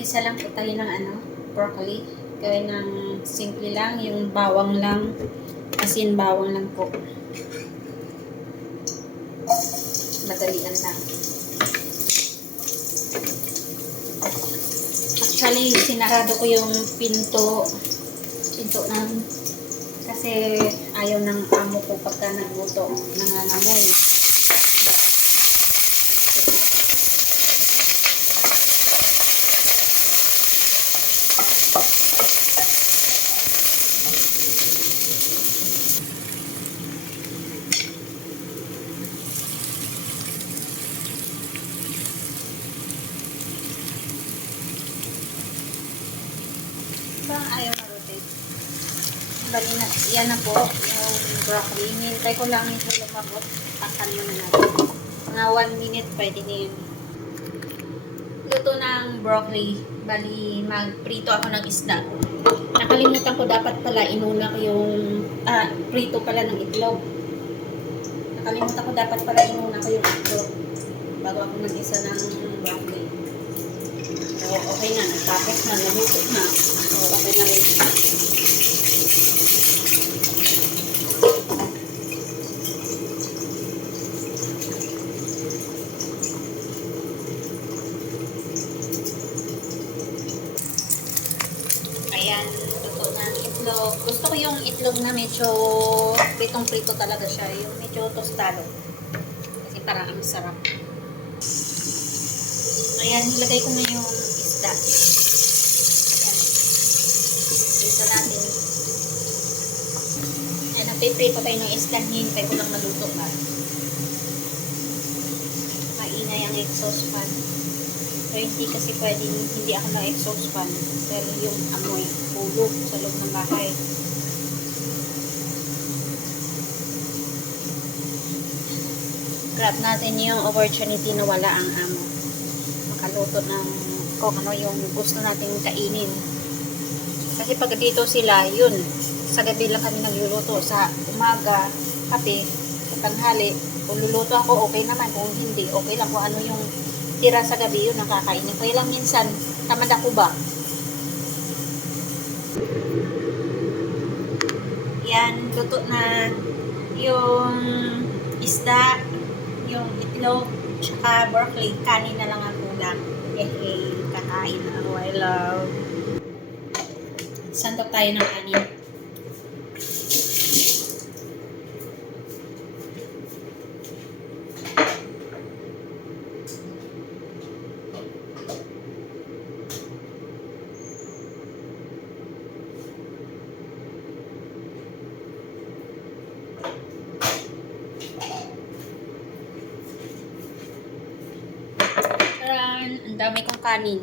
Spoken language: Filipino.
Mag-isa lang po tayo ng broccoli. Gawin ng simple lang, yung bawang lang. Asin bawang lang po. Madalian lang. Actually, sinarado ko yung pinto ng kasi ayaw ng amo ko pagka nagluto, nangangamoy. Ayaw na rotate. Bali na, yan na po yung broccoli. Hintay ko lang yung lumabot. Takpan muna natin. Mga 1 minute pwede na yun. Luto ng broccoli. Bali, magprito ako ng isda. Nakalimutan ko dapat pala inuna ko yung prito pala ng itlog. Nakalimutan ko dapat pala inuna ko yung itlog bago ako mag-isa ng broccoli. So, okay na. Natapos na. Naluto na. So, okay na rin. Ayan. Luto na ang itlog. Gusto ko yung itlog na medyo pritong-prito talaga siya. Yung medyo tostado. Kasi parang ang sarap. Ayan. Nilagay ko na yung isda. Dito natin. Ayan, napiprito tayo ng isda. Hintay ko lang maluto ba. Maingay ang exhaust fan. So, hindi kasi pwedeng hindi ako na exhaust fan. Dahil yung amoy hulog sa loob ng bahay. Grab natin yung opportunity na wala ang amo. Makaluto ng kung ano yung gusto nating kainin. Kasi pag dito sila, yun, sa gabi lang kami nagluluto. Sa umaga, kape, sa tanghali, kung luluto ako, okay naman. Kung hindi, okay lang. Kung ano yung tira sa gabi, yun, nakakainin ko. Ilang minsan, tamad ako ba? Yan, luto na yung isda, yung itlog, tsaka broccoli. Kanin na lang ang kulang. Kakain na ako. I love. Sandok tayo ng kanin. Ang dami kong kanin.